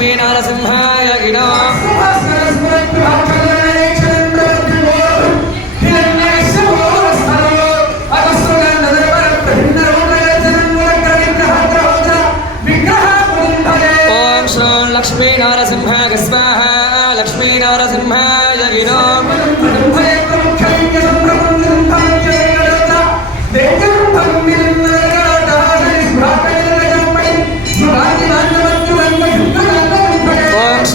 లక్ష్మీ నరసింహాయ గిరో ఓం శ్రీ లక్ష్మీ నరసింహాయ స్వాహ లక్ష్మీ నరసింహాయ గిరో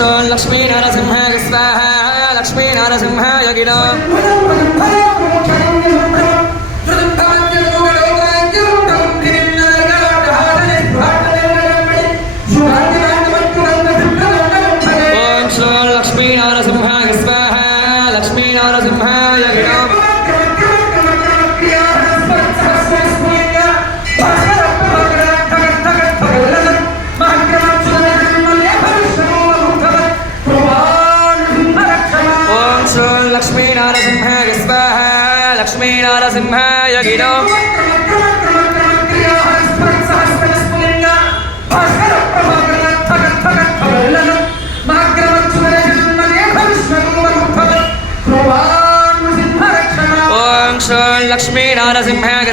ఓం శ్రీ లక్ష్మీ నరసింహాయ స్వాహ లక్ష్మీ నరసింహాయ స్వాహ లక్ష్మీనరసింహాయ గిరో ఓం శ్రీ లక్ష్మీ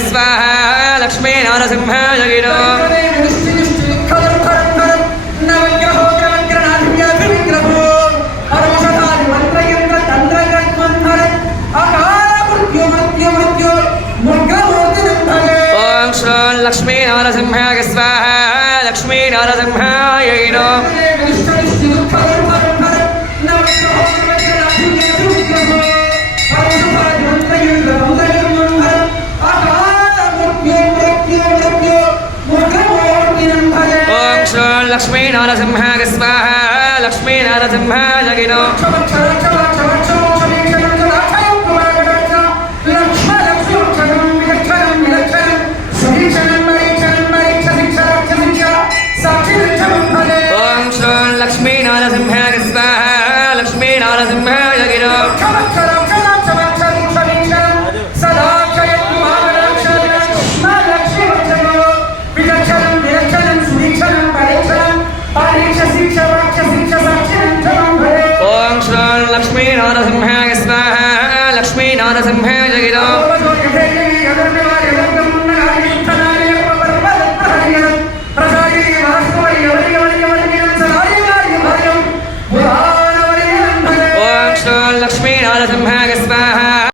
స్వాహ లక్ష్మీనరసింహాయ గిరో లక్ష్మీ నరసింహాయ స్వాహ లక్ష్మీ నరసింహాయ లక్ష్మీ నరసింహాయ స్వాహ లక్ష్మీ నరసింహాయ నారసింహాయ స్వాహ లక్ష్మీ నారసింహాయ గిరో ఓం శ్రీ లక్ష్మీ నారసింహాయ స్వాహ లక్ష్మీ నారసింహాయ గిరో